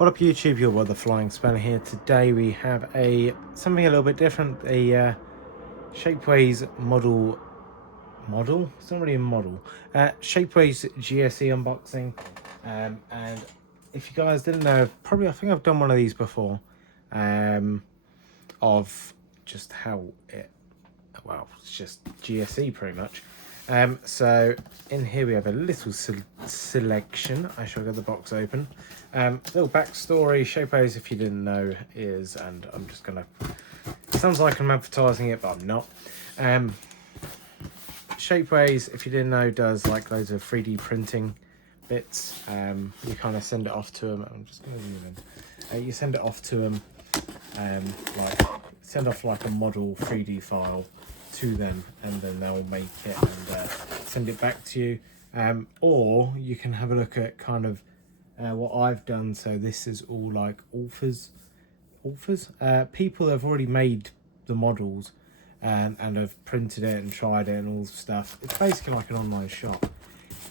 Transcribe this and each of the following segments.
What up YouTube, your What the Flying Spanner here. Today we have something a little bit different, a Shapeways model, it's not really a model, Shapeways GSE unboxing, and if you guys didn't know, I think I've done one of these before, of just how it's just GSE pretty much. So in here we have a little selection. I shall get the box open. Little backstory. Shapeways, if you didn't know, is, and I'm just gonna, sounds like I'm advertising it, but I'm not. Shapeways, if you didn't know, does like loads of 3D printing bits. You kind of send it off to them. I'm just gonna zoom in. You send it off to them, send off like a model 3D file to them, and then they'll make it and send it back to you, or you can have a look at kind of what I've done. So this is all like authors, people that have already made the models and have printed it and tried it and all the stuff. It's basically like an online shop,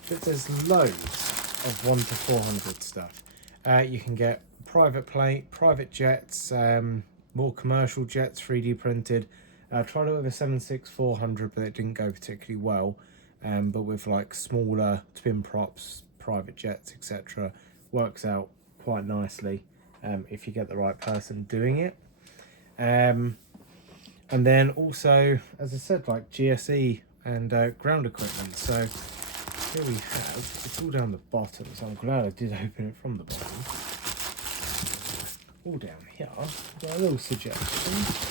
but there's loads of 1 to 400 stuff. You can get private jets, more commercial jets 3D printed. I tried it with a 76400, but it didn't go particularly well. But with like smaller twin props, private jets, etc., works out quite nicely if you get the right person doing it. And then also, as I said, like GSE and ground equipment. So here we have, it's all down the bottom, so I'm glad I did open it from the bottom. All down here, got a little suggestion.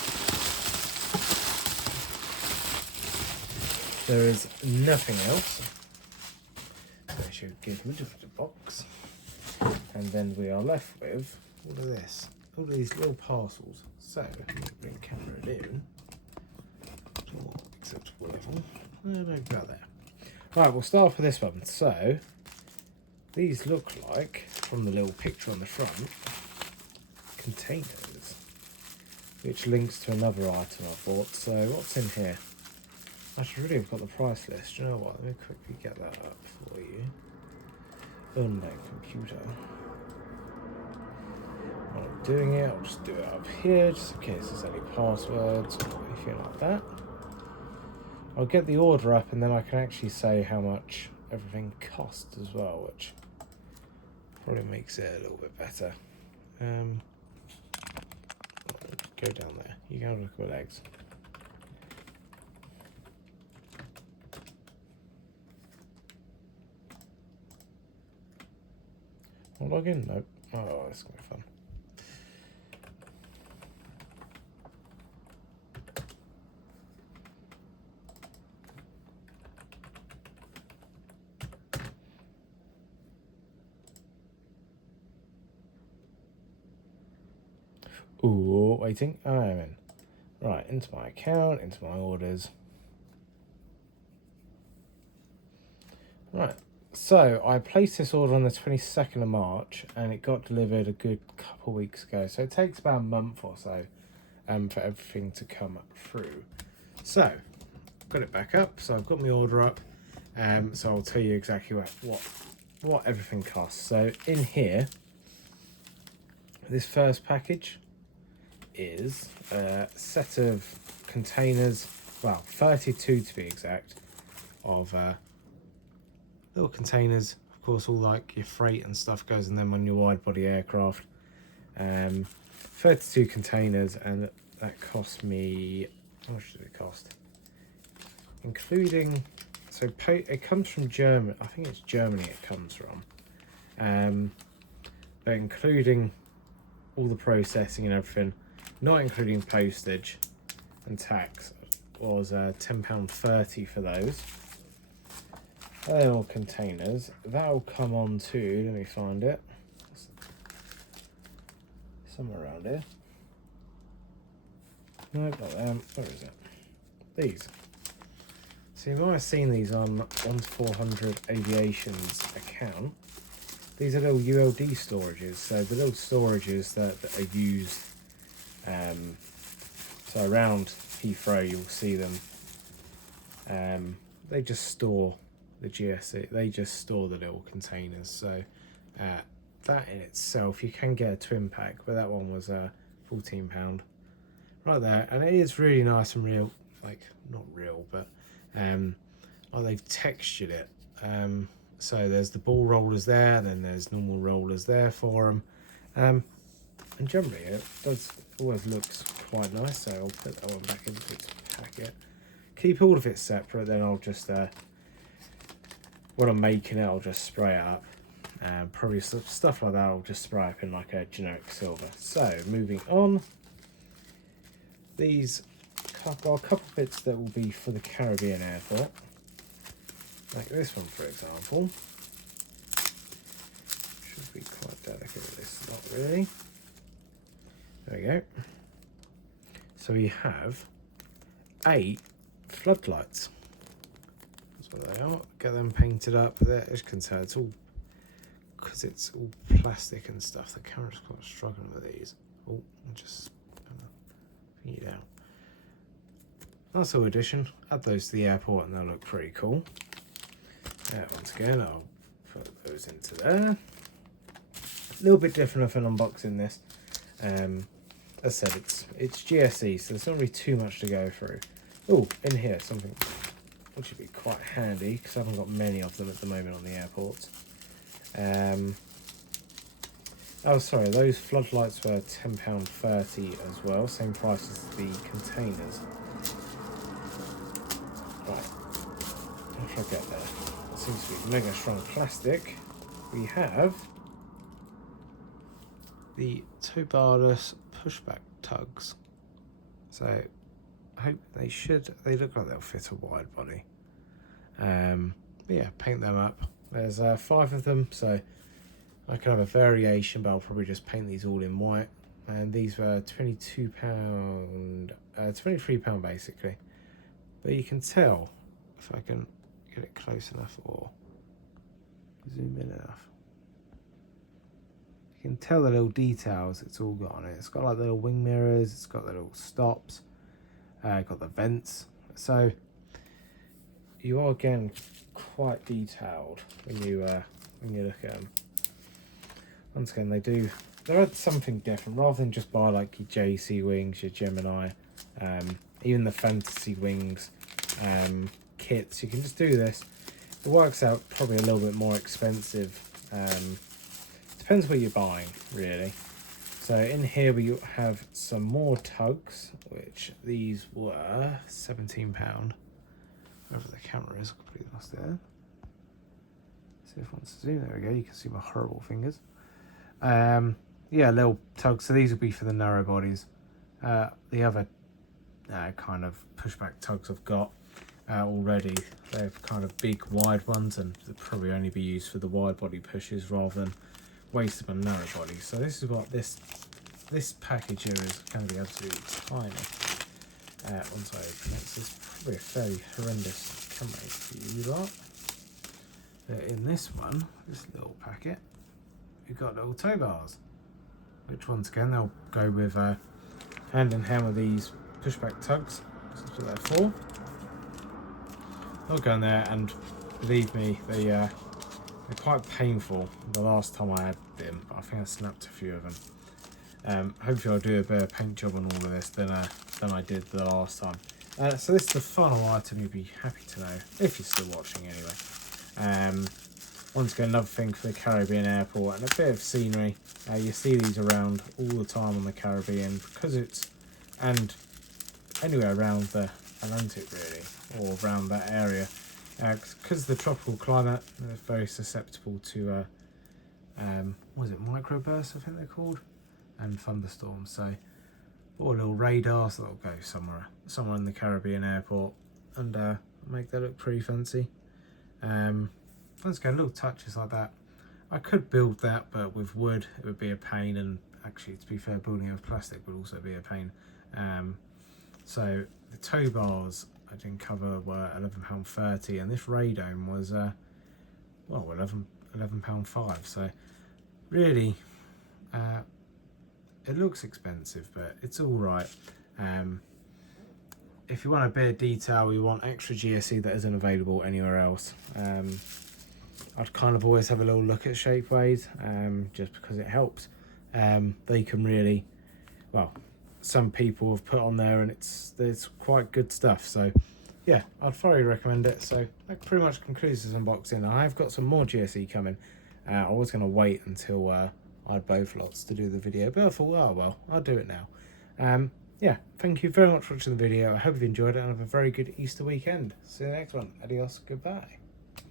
There is nothing else, so I should get rid of the box, and then we are left with all of this, all of these little parcels. So bring the camera in to a more acceptable level. Go there. Right, we'll start off with this one. So these look like, from the little picture on the front, containers, which links to another item I bought. So what's in here? I should really have got the price list. Do you know what? Let me quickly get that up for you. On my computer. While I'm doing it, I'll just do it up here, just in case there's any passwords or anything like that. I'll get the order up, and then I can actually say how much everything costs as well, which probably makes it a little bit better. Go down there. You can have a look at my legs. I'll log in? Nope. Oh, that's gonna be fun. Ooh, waiting. I'm in. Right, into my account, into my orders. Right. So I placed this order on the 22nd of March, and it got delivered a good couple of weeks ago. So it takes about a month or so for everything to come through. So I've got it back up. So I've got my order up. So I'll tell you exactly what everything costs. So in here, this first package is a set of containers, well, 32 to be exact, of little containers. Of course, all like your freight and stuff goes in them on your wide body aircraft. 32 containers, and that cost me, how much did it cost? Including, so it comes from Germany. I think it's Germany it comes from. But including all the processing and everything, not including postage and tax, was £10.30 for those. Little containers. That'll come on to, let me find it, somewhere around here. No, not them. Where is it? These. So you might have seen these on 1 to 400 Aviation's account. These are little ULD storages. So the little storages that are used, so around Heathrow you'll see them. They just store the GSE, they just store the little containers. So that in itself, you can get a twin pack, but that one was £14 right there, and it is really nice and real, like not real, but like they've textured it. So there's the ball rollers there, then there's normal rollers there for them, and generally it does always looks quite nice. So I'll put that one back into its packet, keep all of it separate, then I'll just when I'm making it, I'll just spray it up. Probably stuff like that I'll just spray up in like a generic silver. So moving on, these are a couple bits that will be for the Caribbean airport, like this one for example. Should be quite delicate with this, not really. There we go. So we have 8 floodlights. That's what they are. Get them painted up there. As you can tell, it's all, because it's all plastic and stuff, the camera's quite struggling with these. Oh, I'll just bring you down. That's all addition. Add those to the airport and they'll look pretty cool. Once again, I'll put those into there. A little bit different of an unboxing this. As I said, it's GSE, so there's not really too much to go through. Oh, in here, something which would be quite handy, because I haven't got many of them at the moment on the airports. Oh, sorry, those floodlights were £10.30 as well, same price as the containers. Right, how should I get there? It seems to be mega strong plastic. We have the Tobarless pushback tugs. So I hope they look like they'll fit a wide body. But yeah, paint them up. There's 5 of them, so I can have a variation, but I'll probably just paint these all in white. And these were £22, £23 basically. But you can tell, if I can get it close enough or zoom in enough, you can tell the little details it's all got on it. It's got like the little wing mirrors, it's got the little stops, got the vents. So you are again quite detailed when you look at them. Once again, they're something different, rather than just buy like your GSE wings, your Gemini, even the fantasy wings kits. You can just do this. It works out probably a little bit more expensive. Depends what you're buying, really. So in here we have some more tugs, which these were £17. Wherever the camera is, I completely lost it there. See if I want to zoom. There we go. You can see my horrible fingers. Yeah, little tugs. So these will be for the narrow bodies. The other kind of pushback tugs I've got already, they're kind of big wide ones, and they'll probably only be used for the wide body pushes rather than wasted on narrow bodies. So this is what this package here is going to be absolutely tiny. Once I open it, so it's probably a fairly horrendous camera for you lot. But in this one, this little packet, we've got little tow bars, which once again they'll go with hand in hand with these pushback tugs. That's what they're for. They'll go in there, and believe me, they're quite painful. The last time I had them, but I think I snapped a few of them. Hopefully I'll do a better paint job on all of this than I did the last time. So this is the final item you'll be happy to know, if you're still watching anyway. Once again, another thing for the Caribbean airport, and a bit of scenery. You see these around all the time on the Caribbean, because and anywhere around the Atlantic really, or around that area. Because of the tropical climate, they're very susceptible to, what is it, microbursts I think they're called, and thunderstorms. So, or little radars that'll go somewhere in the Caribbean airport, and make that look pretty fancy. Once again, little touches like that. I could build that, but with wood it would be a pain, and actually, to be fair, building it with plastic would also be a pain. So the tow bars I didn't cover were £11.30, and this radome was well, £11.05. So really, it looks expensive, but it's all right. If you want a bit of detail, you want extra GSE that isn't available anywhere else. I'd kind of always have a little look at Shapeways, just because it helps. They can really, well, some people have put on there, and there's quite good stuff. So yeah, I'd thoroughly recommend it. So that pretty much concludes this unboxing. I've got some more GSE coming. I was going to wait until I had both lots to do the video, but I thought, oh well, I'll do it now. Yeah, thank you very much for watching the video. I hope you've enjoyed it, and have a very good Easter weekend. See you in the next one. Adios, goodbye.